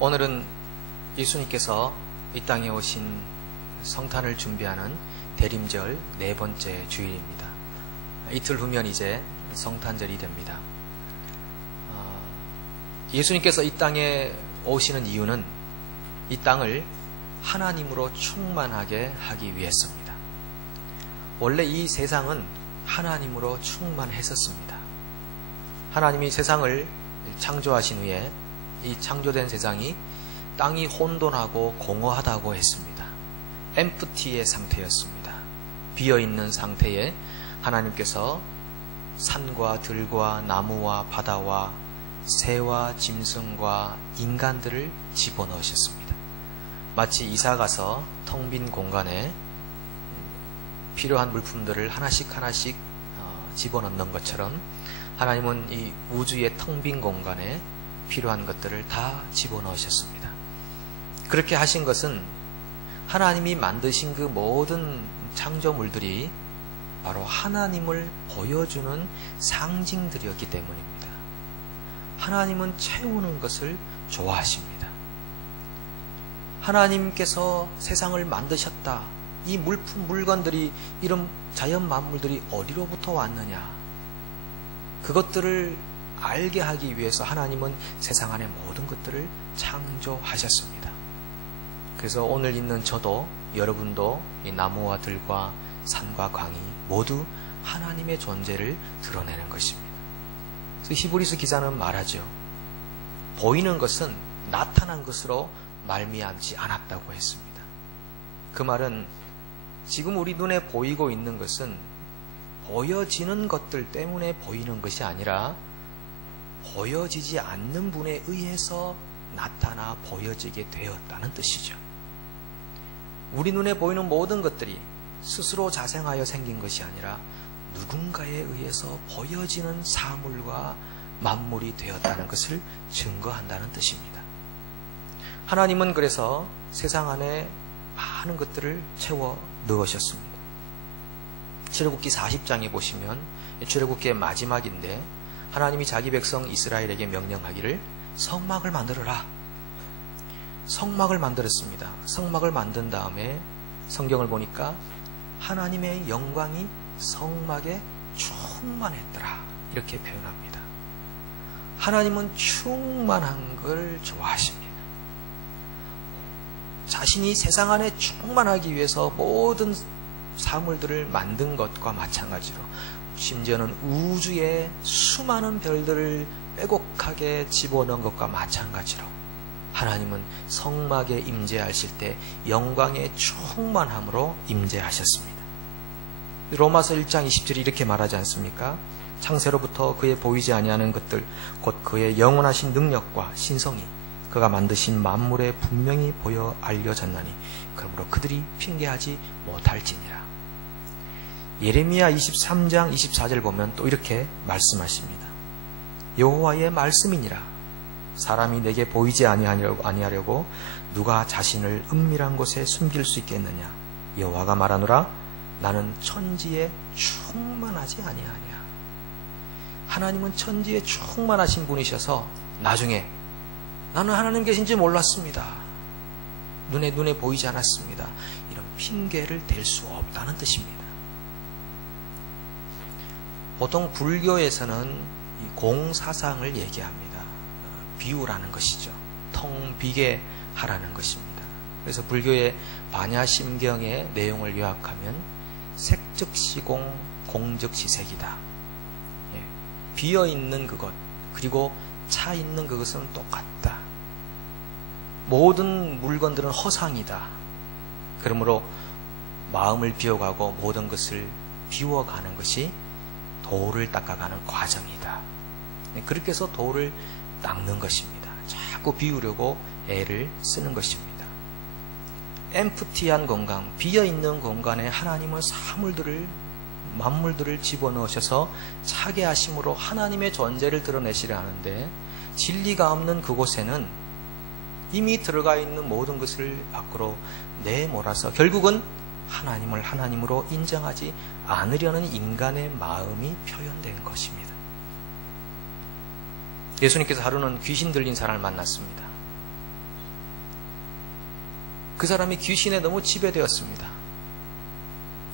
오늘은 예수님께서 이 땅에 오신 성탄을 준비하는 대림절 네 번째 주일입니다. 이틀 후면 이제 성탄절이 됩니다. 예수님께서 이 땅에 오시는 이유는 이 땅을 하나님으로 충만하게 하기 위해서입니다. 원래 이 세상은 하나님으로 충만했었습니다. 하나님이 세상을 창조하신 후에 이 창조된 세상이 땅이 혼돈하고 공허하다고 했습니다. empty의 상태였습니다. 비어있는 상태에 하나님께서 산과 들과 나무와 바다와 새와 짐승과 인간들을 집어넣으셨습니다. 마치 이사가서 텅 빈 공간에 필요한 물품들을 하나씩 집어넣는 것처럼 하나님은 이 우주의 텅 빈 공간에 필요한 것들을 다 집어넣으셨습니다. 그렇게 하신 것은 하나님이 만드신 그 모든 창조물들이 바로 하나님을 보여주는 상징들이었기 때문입니다. 하나님은 채우는 것을 좋아하십니다. 하나님께서 세상을 만드셨다. 이 물건들이, 이런 자연 만물들이 어디로부터 왔느냐? 그것들을 알게 하기 위해서 하나님은 세상 안의 모든 것들을 창조하셨습니다. 그래서 오늘 있는 저도 여러분도 이 나무와 들과 산과 강이 모두 하나님의 존재를 드러내는 것입니다. 그래서 히브리서 기자는 말하죠. 보이는 것은 나타난 것으로 말미암지 않았다고 했습니다. 그 말은 지금 우리 눈에 보이고 있는 것은 보여지는 것들 때문에 보이는 것이 아니라 보여지지 않는 분에 의해서 나타나 보여지게 되었다는 뜻이죠. 우리 눈에 보이는 모든 것들이 스스로 자생하여 생긴 것이 아니라 누군가에 의해서 보여지는 사물과 만물이 되었다는 것을 증거한다는 뜻입니다. 하나님은 그래서 세상 안에 많은 것들을 채워 넣으셨습니다. 출애굽기 40장에 보시면 출애굽기의 마지막인데 하나님이 자기 백성 이스라엘에게 명령하기를 성막을 만들어라. 성막을 만들었습니다. 성막을 만든 다음에 성경을 보니까 하나님의 영광이 성막에 충만했더라. 이렇게 표현합니다. 하나님은 충만한 걸 좋아하십니다. 자신이 세상 안에 충만하기 위해서 모든 사물들을 만든 것과 마찬가지로 심지어는 우주에 수많은 별들을 빼곡하게 집어넣은 것과 마찬가지로 하나님은 성막에 임재하실 때 영광의 충만함으로 임재하셨습니다. 로마서 1장 20절이 이렇게 말하지 않습니까? 창세로부터 그의 보이지 아니하는 것들 곧 그의 영원하신 능력과 신성이 그가 만드신 만물에 분명히 보여 알려졌나니 그러므로 그들이 핑계하지 못할지니라. 예레미야 23장 24절 보면 또 이렇게 말씀하십니다. 여호와의 말씀이니라. 사람이 내게 보이지 아니하려고 누가 자신을 은밀한 곳에 숨길 수 있겠느냐. 여호와가 말하노라. 나는 천지에 충만하지 아니하냐. 하나님은 천지에 충만하신 분이셔서 나중에 나는 하나님 계신지 몰랐습니다. 눈에 보이지 않았습니다. 이런 핑계를 댈 수 없다는 뜻입니다. 보통 불교에서는 이 공사상을 얘기합니다. 비우라는 것이죠. 텅 비게 하라는 것입니다. 그래서 불교의 반야심경의 내용을 요약하면 색즉시공, 공즉시색이다. 비어있는 그것, 그리고 차 있는 그것은 똑같다. 모든 물건들은 허상이다. 그러므로 마음을 비워가고 모든 것을 비워가는 것이 도를 닦아가는 과정이다. 그렇게 해서 도를 닦는 것입니다. 자꾸 비우려고 애를 쓰는 것입니다. empty한 공간, 비어있는 공간에 하나님은 만물들을 집어넣으셔서 차게 하심으로 하나님의 존재를 드러내시려 하는데 진리가 없는 그곳에는 이미 들어가 있는 모든 것을 밖으로 내몰아서 결국은 하나님을 하나님으로 인정하지 않으려는 인간의 마음이 표현된 것입니다. 예수님께서 하루는 귀신 들린 사람을 만났습니다. 그 사람이 귀신에 너무 지배되었습니다.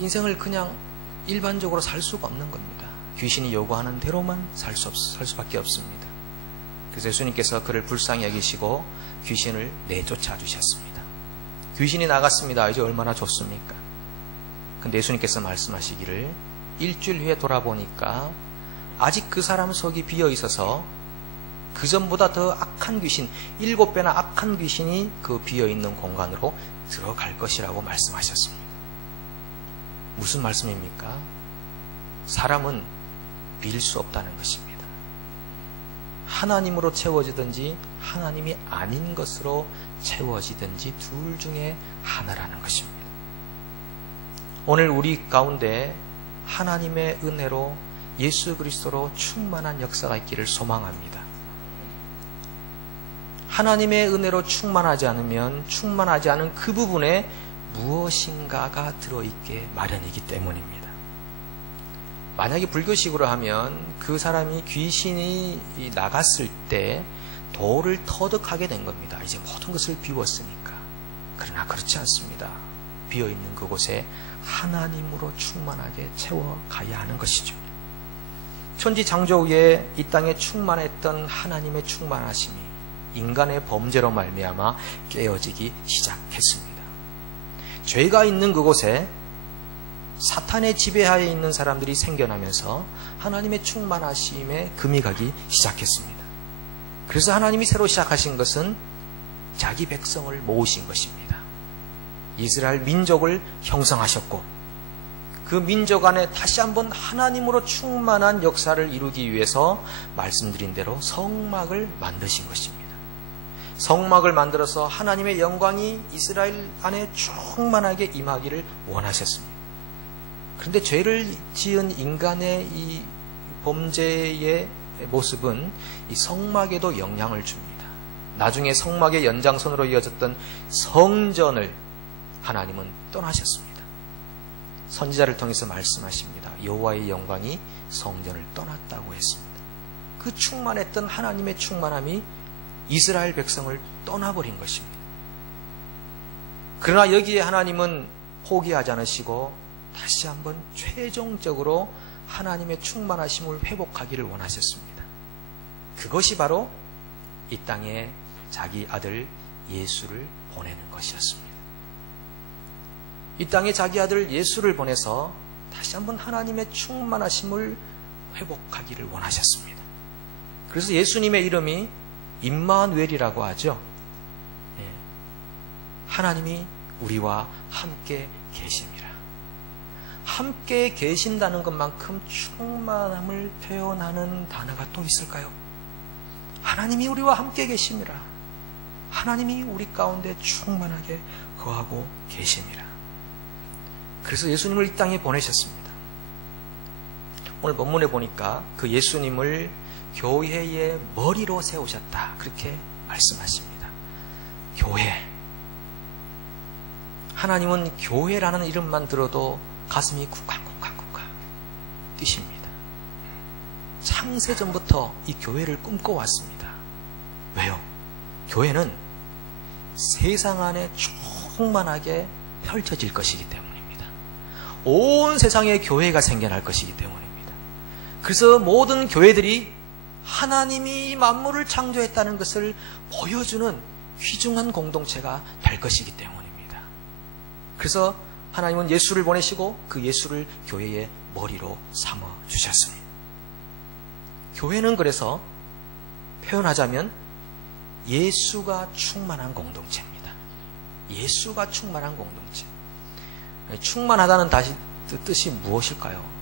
인생을 그냥 일반적으로 살 수가 없는 겁니다. 귀신이 요구하는 대로만 살 수밖에 없습니다. 그래서 예수님께서 그를 불쌍히 여기시고 귀신을 내쫓아 주셨습니다. 귀신이 나갔습니다. 이제 얼마나 좋습니까? 근데 예수님께서 말씀하시기를 일주일 후에 돌아보니까 아직 그 사람 속이 비어 있어서 그 전보다 더 악한 귀신, 7배나 악한 귀신이 그 비어 있는 공간으로 들어갈 것이라고 말씀하셨습니다. 무슨 말씀입니까? 사람은 빌 수 없다는 것입니다. 하나님으로 채워지든지 하나님이 아닌 것으로 채워지든지 둘 중에 하나라는 것입니다. 오늘 우리 가운데 하나님의 은혜로 예수 그리스도로 충만한 역사가 있기를 소망합니다. 하나님의 은혜로 충만하지 않으면 충만하지 않은 그 부분에 무엇인가가 들어있게 마련이기 때문입니다. 만약에 불교식으로 하면 그 사람이 귀신이 나갔을 때 도를 터득하게 된 겁니다. 이제 모든 것을 비웠으니까. 그러나 그렇지 않습니다. 비어있는 그곳에 하나님으로 충만하게 채워가야 하는 것이죠. 천지창조 후에 이 땅에 충만했던 하나님의 충만하심이 인간의 범죄로 말미암아 깨어지기 시작했습니다. 죄가 있는 그곳에 사탄의 지배하에 있는 사람들이 생겨나면서 하나님의 충만하심에 금이 가기 시작했습니다. 그래서 하나님이 새로 시작하신 것은 자기 백성을 모으신 것입니다. 이스라엘 민족을 형성하셨고 그 민족 안에 다시 한번 하나님으로 충만한 역사를 이루기 위해서 말씀드린 대로 성막을 만드신 것입니다. 성막을 만들어서 하나님의 영광이 이스라엘 안에 충만하게 임하기를 원하셨습니다. 그런데 죄를 지은 인간의 이 범죄의 모습은 이 성막에도 영향을 줍니다. 나중에 성막의 연장선으로 이어졌던 성전을 하나님은 떠나셨습니다. 선지자를 통해서 말씀하십니다. 여호와의 영광이 성전을 떠났다고 했습니다. 그 충만했던 하나님의 충만함이 이스라엘 백성을 떠나버린 것입니다. 그러나 여기에 하나님은 포기하지 않으시고 다시 한번 최종적으로 하나님의 충만하심을 회복하기를 원하셨습니다. 그것이 바로 이 땅에 자기 아들 예수를 보내는 것이었습니다. 이 땅에 자기 아들 예수를 보내서 다시 한번 하나님의 충만하심을 회복하기를 원하셨습니다. 그래서 예수님의 이름이 임마누엘이라고 하죠. 하나님이 우리와 함께 계심이라. 함께 계신다는 것만큼 충만함을 표현하는 단어가 또 있을까요? 하나님이 우리와 함께 계심이라. 하나님이 우리 가운데 충만하게 거하고 계심이라. 그래서 예수님을 이 땅에 보내셨습니다. 오늘 본문에 보니까 그 예수님을 교회의 머리로 세우셨다. 그렇게 말씀하십니다. 교회. 하나님은 교회라는 이름만 들어도 가슴이 쿵쾅쿵쾅쿵쾅 뛰십니다. 창세전부터 이 교회를 꿈꿔왔습니다. 왜요? 교회는 세상 안에 충만하게 펼쳐질 것이기 때문입니다. 온 세상에 교회가 생겨날 것이기 때문입니다. 그래서 모든 교회들이 하나님이 만물을 창조했다는 것을 보여주는 귀중한 공동체가 될 것이기 때문입니다. 그래서 하나님은 예수를 보내시고 그 예수를 교회의 머리로 삼아 주셨습니다. 교회는 그래서 표현하자면 예수가 충만한 공동체입니다. 예수가 충만한 공동체. 충만하다는 뜻이 무엇일까요?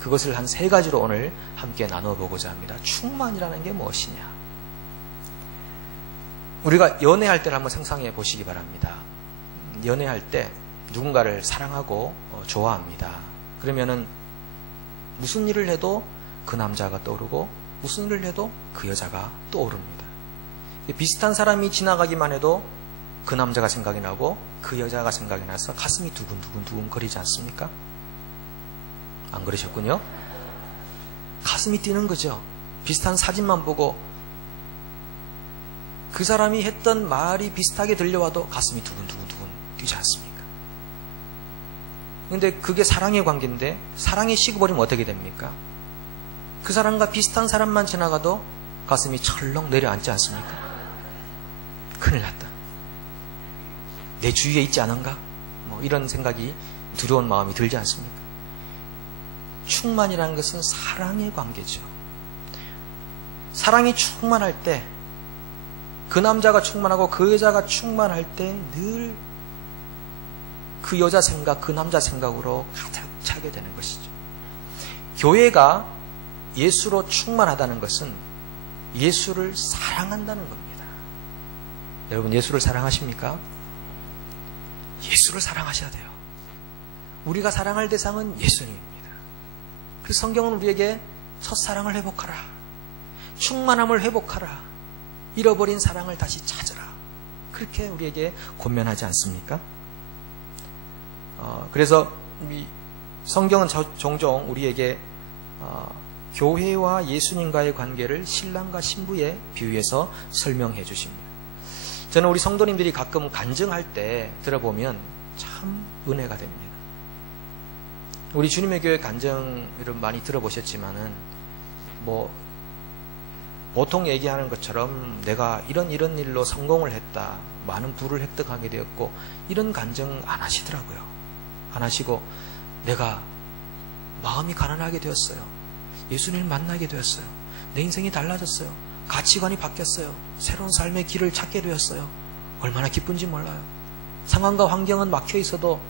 그것을 한 3가지로 오늘 함께 나눠보고자 합니다. 충만이라는 게 무엇이냐? 우리가 연애할 때를 한번 상상해 보시기 바랍니다. 연애할 때 누군가를 사랑하고 좋아합니다. 그러면은 무슨 일을 해도 그 남자가 떠오르고 무슨 일을 해도 그 여자가 떠오릅니다. 비슷한 사람이 지나가기만 해도 그 남자가 생각이 나고 그 여자가 생각이 나서 가슴이 두근두근 거리지 않습니까? 안 그러셨군요? 가슴이 뛰는 거죠. 비슷한 사진만 보고 그 사람이 했던 말이 비슷하게 들려와도 가슴이 두근두근 바뀌지 않습니까? 근데 그게 사랑의 관계인데 사랑이 식어버리면 어떻게 됩니까? 그 사람과 비슷한 사람만 지나가도 가슴이 철렁 내려앉지 않습니까? 큰일 났다. 내 주위에 있지 않은가? 뭐 이런 생각이 두려운 마음이 들지 않습니까? 충만이라는 것은 사랑의 관계죠. 사랑이 충만할 때, 그 남자가 충만하고 그 여자가 충만할 때 늘 그 여자 생각, 그 남자 생각으로 가득 차게 되는 것이죠. 교회가 예수로 충만하다는 것은 예수를 사랑한다는 겁니다. 여러분, 예수를 사랑하십니까? 예수를 사랑하셔야 돼요. 우리가 사랑할 대상은 예수님입니다. 그래서 성경은 우리에게 첫사랑을 회복하라, 충만함을 회복하라, 잃어버린 사랑을 다시 찾으라, 그렇게 우리에게 권면하지 않습니까? 그래서 성경은 종종 우리에게 교회와 예수님과의 관계를 신랑과 신부에 비유해서 설명해 주십니다. 저는 우리 성도님들이 가끔 간증할 때 들어보면 참 은혜가 됩니다. 우리 주님의 교회 간증을 많이 들어보셨지만은 뭐 보통 얘기하는 것처럼 내가 이런 일로 성공을 했다, 많은 부를 획득하게 되었고, 이런 간증 안 하시더라고요. 안 하시고 내가 마음이 가난하게 되었어요, 예수님을 만나게 되었어요, 내 인생이 달라졌어요, 가치관이 바뀌었어요, 새로운 삶의 길을 찾게 되었어요, 얼마나 기쁜지 몰라요, 상황과 환경은 막혀 있어도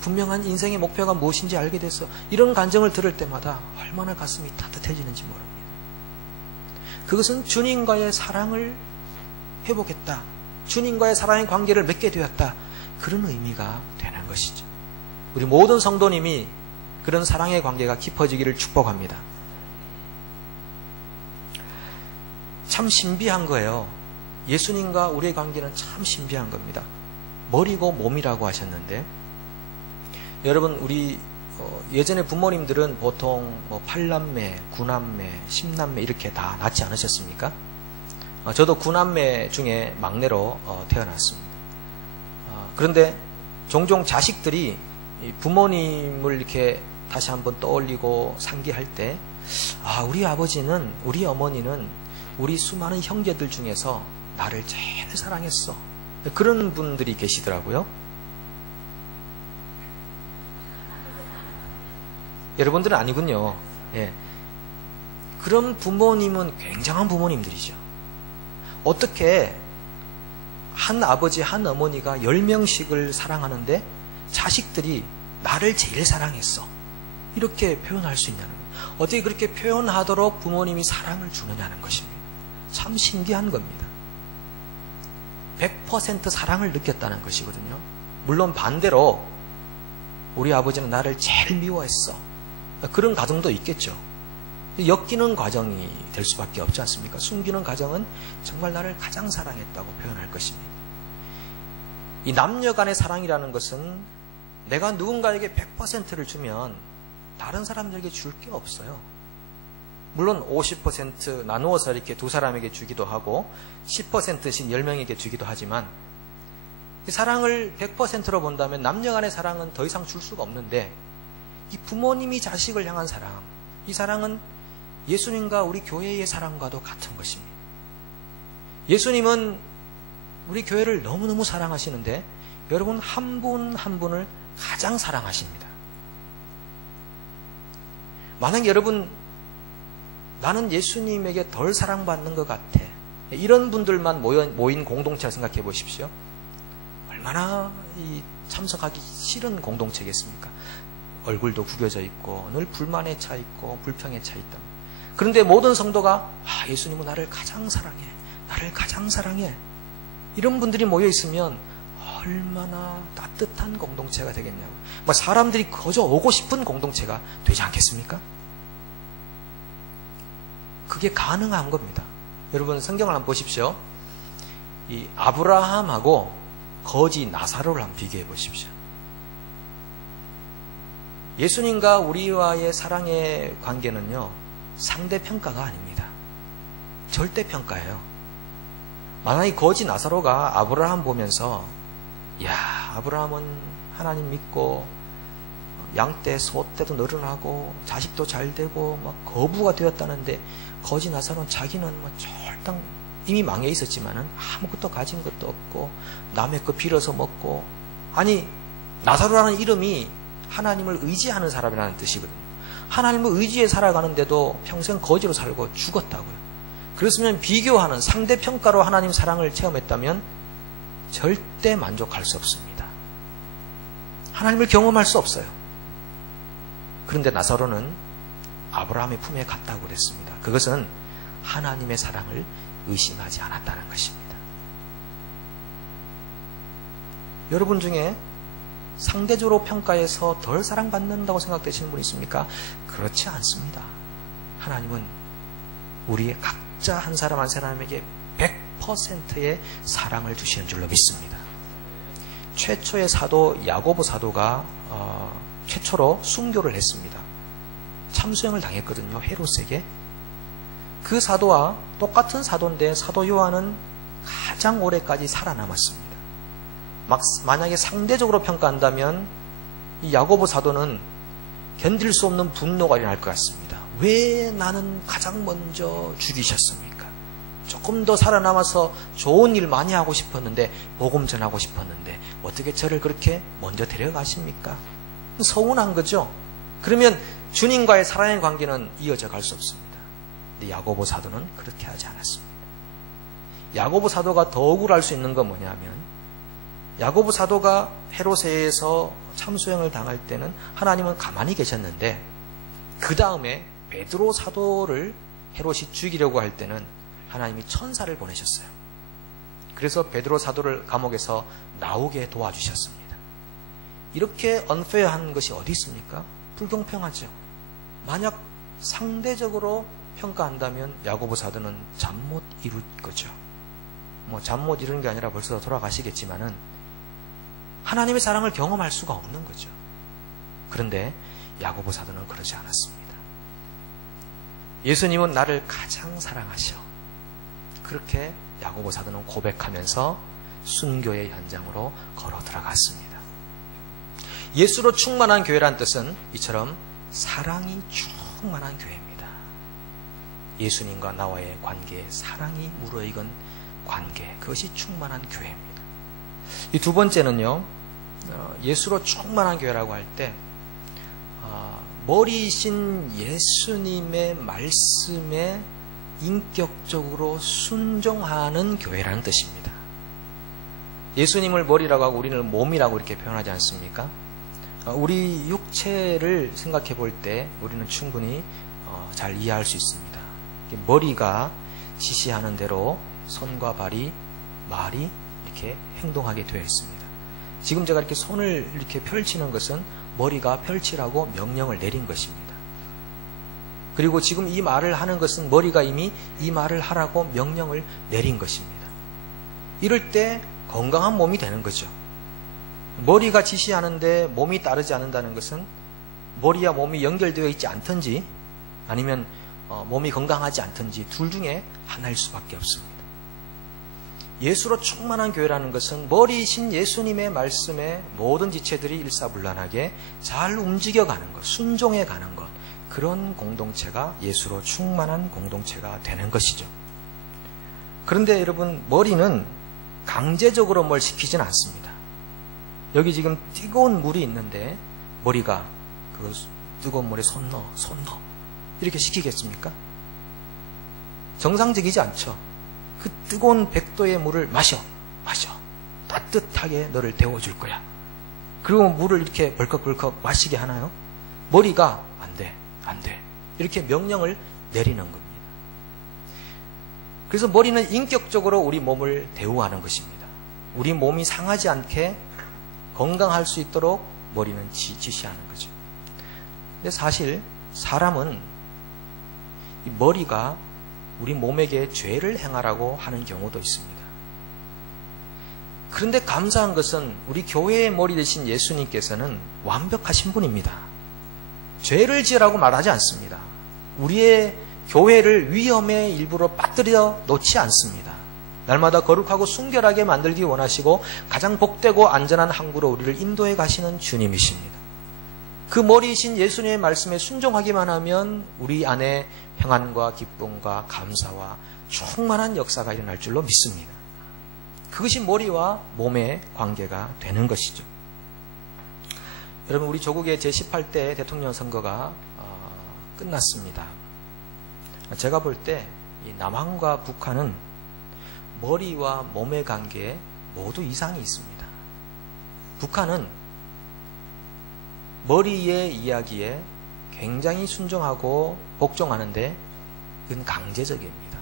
분명한 인생의 목표가 무엇인지 알게 됐어. 이런 간증을 들을 때마다 얼마나 가슴이 따뜻해지는지 모릅니다. 그것은 주님과의 사랑을 회복했다, 주님과의 사랑의 관계를 맺게 되었다, 그런 의미가 되는 것이죠. 우리 모든 성도님이 그런 사랑의 관계가 깊어지기를 축복합니다. 참 신비한 거예요. 예수님과 우리의 관계는 참 신비한 겁니다. 머리고 몸이라고 하셨는데, 여러분, 우리 예전에 부모님들은 보통 8남매, 9남매, 10남매 이렇게 다 낳지 않으셨습니까? 저도 9남매 중에 막내로 태어났습니다. 그런데 종종 자식들이 부모님을 이렇게 다시 한번 떠올리고 상기할 때, 우리 아버지는, 우리 어머니는 우리 수많은 형제들 중에서 나를 제일 사랑했어, 그런 분들이 계시더라고요. 여러분들은 아니군요. 예. 그런 부모님은 굉장한 부모님들이죠. 어떻게 한 아버지, 한 어머니가 10명씩을 사랑하는데 자식들이 나를 제일 사랑했어, 이렇게 표현할 수 있냐는 거예요. 어떻게 그렇게 표현하도록 부모님이 사랑을 주느냐는 것입니다. 참 신기한 겁니다. 100% 사랑을 느꼈다는 것이거든요. 물론 반대로 우리 아버지는 나를 제일 미워했어, 그런 가정도 있겠죠. 엮이는 과정이 될 수밖에 없지 않습니까? 숨기는 과정은 정말 나를 가장 사랑했다고 표현할 것입니다. 이 남녀 간의 사랑이라는 것은 내가 누군가에게 100%를 주면 다른 사람들에게 줄 게 없어요. 물론 50% 나누어서 이렇게 두 사람에게 주기도 하고 10%씩 10명에게 주기도 하지만, 사랑을 100%로 본다면 남녀 간의 사랑은 더 이상 줄 수가 없는데, 이 부모님이 자식을 향한 사랑, 이 사랑은 예수님과 우리 교회의 사랑과도 같은 것입니다. 예수님은 우리 교회를 너무너무 사랑하시는데 여러분 한 분 한 분을 가장 사랑하십니다. 만약 여러분 나는 예수님에게 덜 사랑받는 것 같아, 이런 분들만 모인 공동체를 생각해 보십시오. 얼마나 참석하기 싫은 공동체겠습니까? 얼굴도 구겨져 있고 늘 불만에 차 있고 불평에 차 있다. 그런데 모든 성도가 예수님은 나를 가장 사랑해, 나를 가장 사랑해, 이런 분들이 모여 있으면 얼마나 따뜻한 공동체가 되겠냐고. 사람들이 거저 오고 싶은 공동체가 되지 않겠습니까? 그게 가능한 겁니다. 여러분 성경을 한번 보십시오. 이 아브라함하고 거지 나사로를 한번 비교해 보십시오. 예수님과 우리와의 사랑의 관계는요, 상대평가가 아닙니다. 절대평가예요. 만약에 거지 나사로가 아브라함 보면서 야, 아브라함은 하나님 믿고 양떼, 소떼도 늘어나고 자식도 잘 되고 막 거부가 되었다는데 거지 나사로는 자기는 뭐 절당 이미 망해 있었지만은 아무것도 가진 것도 없고 남의 거 빌어서 먹고, 아니 나사로라는 이름이 하나님을 의지하는 사람이라는 뜻이거든요. 하나님을 의지해 살아가는데도 평생 거지로 살고 죽었다고요. 그렇으면 비교하는 상대평가로 하나님 사랑을 체험했다면 절대 만족할 수 없습니다. 하나님을 경험할 수 없어요. 그런데 나사로는 아브라함의 품에 갔다고 그랬습니다. 그것은 하나님의 사랑을 의심하지 않았다는 것입니다. 여러분 중에 상대적으로 평가해서 덜 사랑받는다고 생각되시는 분 있습니까? 그렇지 않습니다. 하나님은 우리의 각자 한 사람 한 사람에게 100%의 사랑을 주시는 줄로 믿습니다. 최초의 사도 야고보 사도가 최초로 순교를 했습니다. 참수형을 당했거든요. 헤롯에게. 그 사도와 똑같은 사도인데 사도 요한은 가장 오래까지 살아남았습니다. 만약에 상대적으로 평가한다면 이 야고보 사도는 견딜 수 없는 분노가 일어날 것 같습니다. 왜 나는 가장 먼저 죽이셨습니까? 조금 더 살아남아서 좋은 일 많이 하고 싶었는데, 복음 전하고 싶었는데 어떻게 저를 그렇게 먼저 데려가십니까? 서운한 거죠. 그러면 주님과의 사랑의 관계는 이어져 갈 수 없습니다. 근데 야고보 사도는 그렇게 하지 않았습니다. 야고보 사도가 더 억울할 수 있는 건 뭐냐면, 야고보 사도가 헤롯에서 참수형을 당할 때는 하나님은 가만히 계셨는데, 그 다음에 베드로 사도를 헤롯이 죽이려고 할 때는 하나님이 천사를 보내셨어요. 그래서 베드로 사도를 감옥에서 나오게 도와주셨습니다. 이렇게 언페어한 것이 어디 있습니까? 불공평하죠. 만약 상대적으로 평가한다면 야고보 사도는 잠 못 이룰 거죠. 잠 못 이루는 게 아니라 벌써 돌아가시겠지만은 하나님의 사랑을 경험할 수가 없는 거죠. 그런데 야고보 사도는 그러지 않았습니다. 예수님은 나를 가장 사랑하셔. 그렇게 야고보 사도는 고백하면서 순교의 현장으로 걸어 들어갔습니다. 예수로 충만한 교회란 뜻은 이처럼 사랑이 충만한 교회입니다. 예수님과 나와의 관계에 사랑이 무르익은 관계, 그것이 충만한 교회입니다. 이 두 번째는요, 예수로 충만한 교회라고 할 때 머리이신 예수님의 말씀에 인격적으로 순종하는 교회라는 뜻입니다. 예수님을 머리라고 하고 우리는 몸이라고 이렇게 표현하지 않습니까? 우리 육체를 생각해 볼 때 우리는 충분히 잘 이해할 수 있습니다. 머리가 지시하는 대로 손과 발이, 말이 이렇게 행동하게 되어 있습니다. 지금 제가 이렇게 손을 이렇게 펼치는 것은 머리가 펼치라고 명령을 내린 것입니다. 그리고 지금 이 말을 하는 것은 머리가 이미 이 말을 하라고 명령을 내린 것입니다. 이럴 때 건강한 몸이 되는 거죠. 머리가 지시하는데 몸이 따르지 않는다는 것은 머리와 몸이 연결되어 있지 않든지 아니면 몸이 건강하지 않든지 둘 중에 하나일 수밖에 없습니다. 예수로 충만한 교회라는 것은 머리이신 예수님의 말씀에 모든 지체들이 일사불란하게 잘 움직여가는 것, 순종해가는 것, 그런 공동체가 예수로 충만한 공동체가 되는 것이죠. 그런데 여러분, 머리는 강제적으로 뭘 시키지는 않습니다. 여기 지금 뜨거운 물이 있는데 머리가 그 뜨거운 물에 손 넣어 이렇게 시키겠습니까? 정상적이지 않죠. 그 뜨거운 100도의 물을 마셔 따뜻하게 너를 데워줄 거야. 그리고 물을 이렇게 벌컥벌컥 마시게 하나요? 머리가 안 돼 이렇게 명령을 내리는 겁니다. 그래서 머리는 인격적으로 우리 몸을 대우하는 것입니다. 우리 몸이 상하지 않게 건강할 수 있도록 머리는 지시하는 거죠. 근데 사실 사람은 이 머리가 우리 몸에게 죄를 행하라고 하는 경우도 있습니다. 그런데 감사한 것은 우리 교회의 머리 되신 예수님께서는 완벽하신 분입니다. 죄를 지으라고 말하지 않습니다. 우리의 교회를 위험에 일부러 빠뜨려 놓지 않습니다. 날마다 거룩하고 순결하게 만들기 원하시고 가장 복되고 안전한 항구로 우리를 인도해 가시는 주님이십니다. 그 머리이신 예수님의 말씀에 순종하기만 하면 우리 안에 평안과 기쁨과 감사와 충만한 역사가 일어날 줄로 믿습니다. 그것이 머리와 몸의 관계가 되는 것이죠. 여러분, 우리 조국의 제18대 대통령 선거가 끝났습니다. 제가 볼 때 이 남한과 북한은 머리와 몸의 관계에 모두 이상이 있습니다. 북한은 머리의 이야기에 굉장히 순종하고 복종하는데 그건 강제적입니다.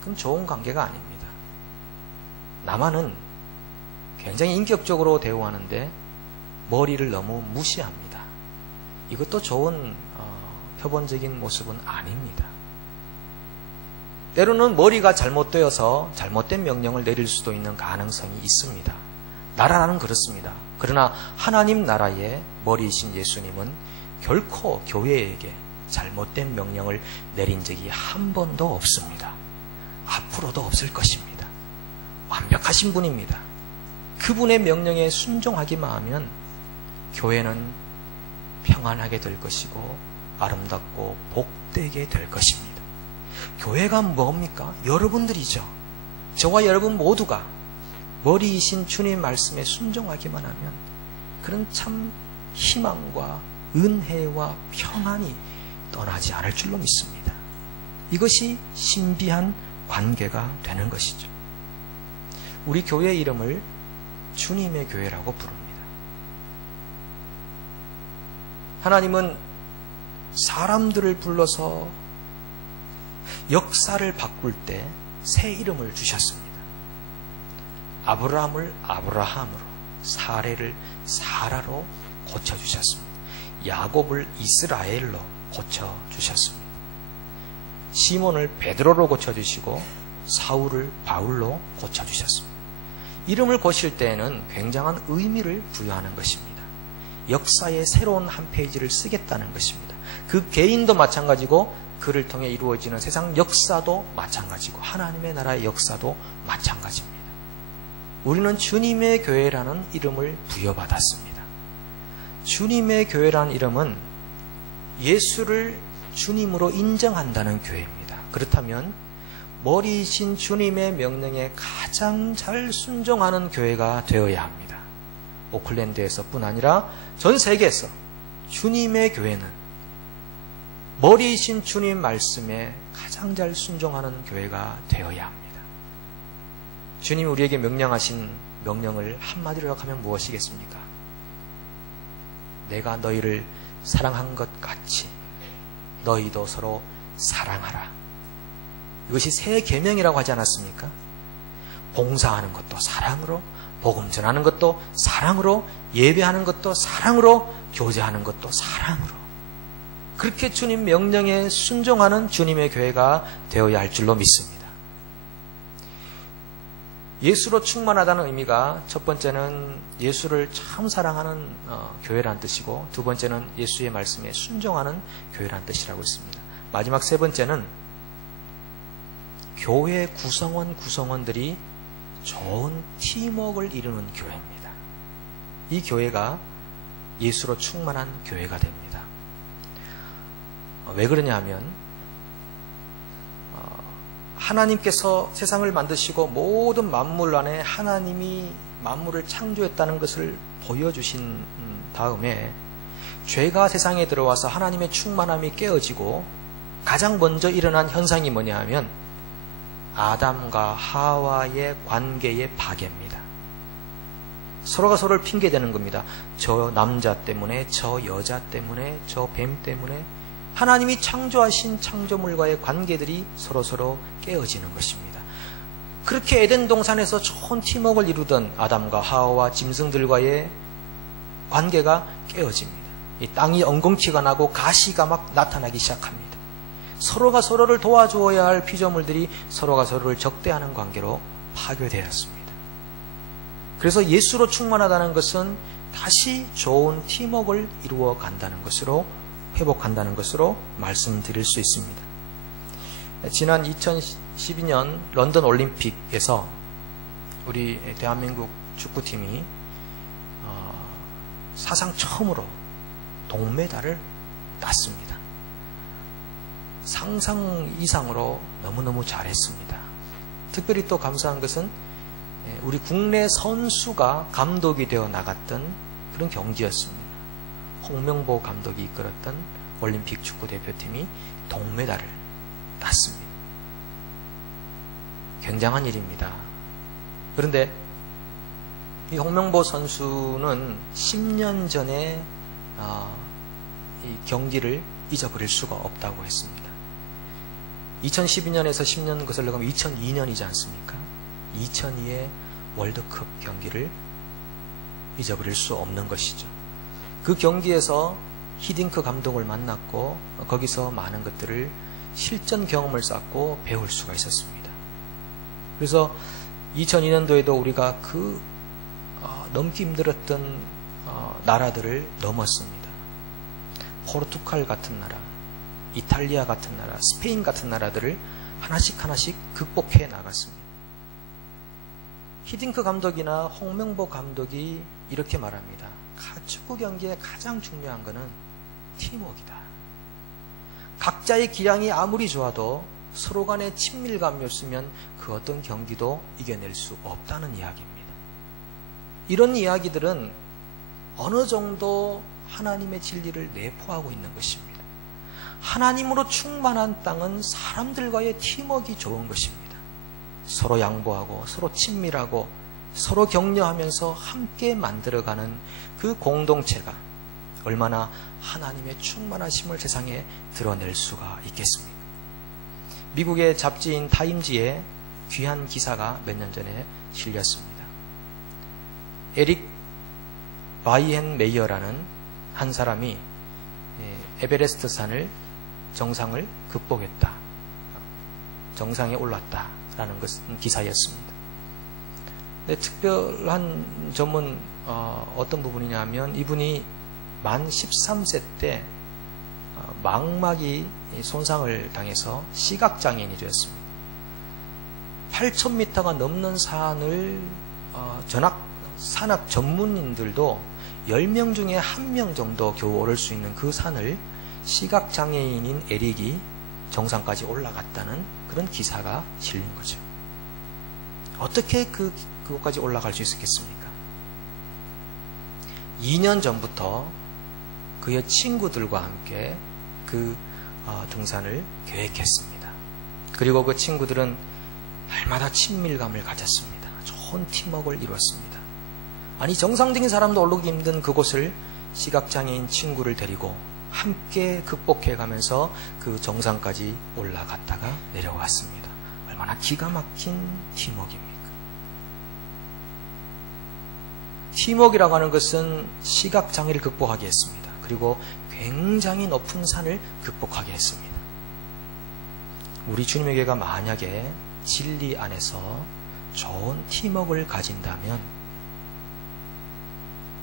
그건 좋은 관계가 아닙니다. 남한은 굉장히 인격적으로 대우하는데 머리를 너무 무시합니다. 이것도 좋은 표본적인 모습은 아닙니다. 때로는 머리가 잘못되어서 잘못된 명령을 내릴 수도 있는 가능성이 있습니다. 나라는 그렇습니다. 그러나 하나님 나라의 머리이신 예수님은 결코 교회에게 잘못된 명령을 내린 적이 한 번도 없습니다. 앞으로도 없을 것입니다. 완벽하신 분입니다. 그분의 명령에 순종하기만 하면 교회는 평안하게 될 것이고 아름답고 복되게 될 것입니다. 교회가 뭡니까? 여러분들이죠. 저와 여러분 모두가 머리이신 주님 말씀에 순종하기만 하면 그런 참 희망과 은혜와 평안이 떠나지 않을 줄로 믿습니다. 이것이 신비한 관계가 되는 것이죠. 우리 교회 이름을 주님의 교회라고 부릅니다. 하나님은 사람들을 불러서 역사를 바꿀 때 새 이름을 주셨습니다. 아브라함을 아브라함으로, 사레를 사라로 고쳐주셨습니다. 야곱을 이스라엘로 고쳐주셨습니다. 시몬을 베드로로 고쳐주시고 사울을 바울로 고쳐주셨습니다. 이름을 고칠 때에는 굉장한 의미를 부여하는 것입니다. 역사의 새로운 한 페이지를 쓰겠다는 것입니다. 그 개인도 마찬가지고 그를 통해 이루어지는 세상 역사도 마찬가지고 하나님의 나라의 역사도 마찬가지입니다. 우리는 주님의 교회라는 이름을 부여받았습니다. 주님의 교회라는 이름은 예수를 주님으로 인정한다는 교회입니다. 그렇다면 머리이신 주님의 명령에 가장 잘 순종하는 교회가 되어야 합니다. 오클랜드에서뿐 아니라 전 세계에서 주님의 교회는 머리이신 주님 말씀에 가장 잘 순종하는 교회가 되어야 합니다. 주님이 우리에게 명령하신 명령을 한마디로 하면 무엇이겠습니까? 내가 너희를 사랑한 것 같이 너희도 서로 사랑하라. 이것이 새 계명이라고 하지 않았습니까? 봉사하는 것도 사랑으로, 복음 전하는 것도 사랑으로, 예배하는 것도 사랑으로, 교제하는 것도 사랑으로. 그렇게 주님 명령에 순종하는 주님의 교회가 되어야 할 줄로 믿습니다. 예수로 충만하다는 의미가 첫 번째는 예수를 참 사랑하는 교회라는 뜻이고, 두 번째는 예수의 말씀에 순종하는 교회라는 뜻이라고 했습니다. 마지막 세 번째는 교회 구성원들이 좋은 팀워크를 이루는 교회입니다. 이 교회가 예수로 충만한 교회가 됩니다. 왜 그러냐 하면 하나님께서 세상을 만드시고 모든 만물 안에 하나님이 만물을 창조했다는 것을 보여주신 다음에 죄가 세상에 들어와서 하나님의 충만함이 깨어지고 가장 먼저 일어난 현상이 뭐냐 하면 아담과 하와의 관계의 파괴입니다. 서로가 서로를 핑계대는 겁니다. 저 남자 때문에, 저 여자 때문에, 저 뱀 때문에 하나님이 창조하신 창조물과의 관계들이 서로서로 깨어지는 것입니다. 그렇게 에덴 동산에서 좋은 팀워크를 이루던 아담과 하와와 짐승들과의 관계가 깨어집니다. 이 땅이 엉겅퀴가 나고 가시가 막 나타나기 시작합니다. 서로가 서로를 도와주어야 할 피조물들이 서로가 서로를 적대하는 관계로 파괴되었습니다. 그래서 예수로 충만하다는 것은 다시 좋은 팀워크를 이루어 간다는 것으로, 회복한다는 것으로 말씀드릴 수 있습니다. 지난 2012년 런던 올림픽에서 우리 대한민국 축구팀이 사상 처음으로 동메달을 땄습니다. 상상 이상으로 너무너무 잘했습니다. 특별히 또 감사한 것은 우리 국내 선수가 감독이 되어 나갔던 그런 경기였습니다. 홍명보 감독이 이끌었던 올림픽 축구 대표팀이 동메달을 땄습니다. 굉장한 일입니다. 그런데 이 홍명보 선수는 10년 전에 이 경기를 잊어버릴 수가 없다고 했습니다. 2012년에서 10년 거슬러 가면 2002년이지 않습니까? 2002의 월드컵 경기를 잊어버릴 수 없는 것이죠. 그 경기에서 히딩크 감독을 만났고 거기서 많은 것들을 실전 경험을 쌓고 배울 수가 있었습니다. 그래서 2002년도에도 우리가 그 넘기 힘들었던 나라들을 넘었습니다. 포르투갈 같은 나라, 이탈리아 같은 나라, 스페인 같은 나라들을 하나씩 극복해 나갔습니다. 히딩크 감독이나 홍명보 감독이 이렇게 말합니다. 축구 경기에 가장 중요한 것은 팀워크이다. 각자의 기량이 아무리 좋아도 서로 간의 친밀감이 없으면 그 어떤 경기도 이겨낼 수 없다는 이야기입니다. 이런 이야기들은 어느 정도 하나님의 진리를 내포하고 있는 것입니다. 하나님으로 충만한 땅은 사람들과의 팀워크가 좋은 것입니다. 서로 양보하고 서로 친밀하고 서로 격려하면서 함께 만들어가는 그 공동체가 얼마나 하나님의 충만하심을 세상에 드러낼 수가 있겠습니까? 미국의 잡지인 타임지에 귀한 기사가 몇 년 전에 실렸습니다. 에릭 바이헨메이어라는 한 사람이 에베레스트 산을 정상을 극복했다. 정상에 올랐다라는 것은 기사였습니다. 특별한 점은 어떤 부분이냐면 이분이 만 13세 때 망막이 손상을 당해서 시각장애인이 되었습니다. 8,000m가 넘는 산을 산악 전문인들도 10명 중에 1명 정도 겨우 오를 수 있는 그 산을 시각장애인인 에릭이 정상까지 올라갔다는 그런 기사가 실린 거죠. 어떻게 그곳까지 올라갈 수 있었겠습니까? 2년 전부터 그의 친구들과 함께 그 등산을 계획했습니다. 그리고 그 친구들은 날마다 친밀감을 가졌습니다. 좋은 팀워크를 이루었습니다. 아니 정상적인 사람도 오르기 힘든 그곳을 시각장애인 친구를 데리고 함께 극복해가면서 그 정상까지 올라갔다가 내려왔습니다. 얼마나 기가 막힌 팀워크입니까? 팀워크라고 하는 것은 시각장애를 극복하게 했습니다. 그리고 굉장히 높은 산을 극복하게 했습니다. 우리 주님의 교회가 만약에 진리 안에서 좋은 팀워크를 가진다면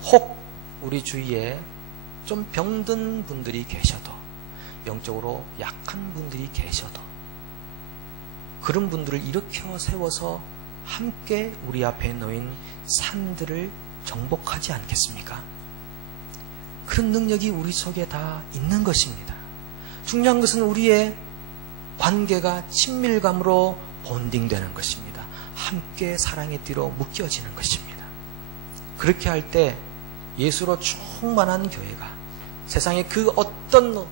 혹 우리 주위에 좀 병든 분들이 계셔도 영적으로 약한 분들이 계셔도 그런 분들을 일으켜 세워서 함께 우리 앞에 놓인 산들을 정복하지 않겠습니까? 그런 능력이 우리 속에 다 있는 것입니다. 중요한 것은 우리의 관계가 친밀감으로 본딩되는 것입니다. 함께 사랑의 띠로 묶여지는 것입니다. 그렇게 할 때 예수로 충만한 교회가 세상의 그 어떤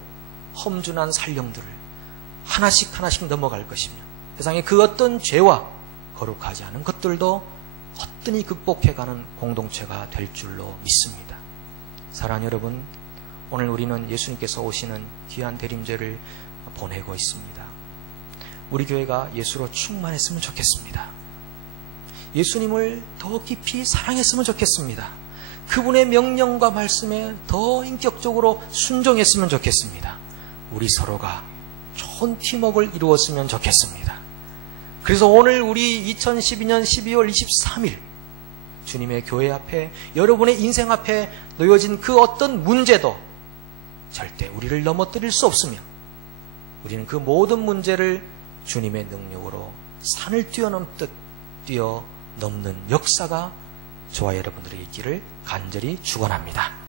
험준한 산령들을 하나씩 넘어갈 것이며 세상의 그 어떤 죄와 거룩하지 않은 것들도 어떤이 극복해가는 공동체가 될 줄로 믿습니다. 사랑하는 여러분, 오늘 우리는 예수님께서 오시는 귀한 대림제를 보내고 있습니다. 우리 교회가 예수로 충만했으면 좋겠습니다. 예수님을 더 깊이 사랑했으면 좋겠습니다. 그분의 명령과 말씀에 더 인격적으로 순종했으면 좋겠습니다. 우리 서로가 좋은 팀워크를 이루었으면 좋겠습니다. 그래서 오늘 우리 2012년 12월 23일 주님의 교회 앞에 여러분의 인생 앞에 놓여진 그 어떤 문제도 절대 우리를 넘어뜨릴 수 없으며 우리는 그 모든 문제를 주님의 능력으로 산을 뛰어넘듯 뛰어넘는 역사가 저와 여러분들에게 있기를 간절히 축원합니다.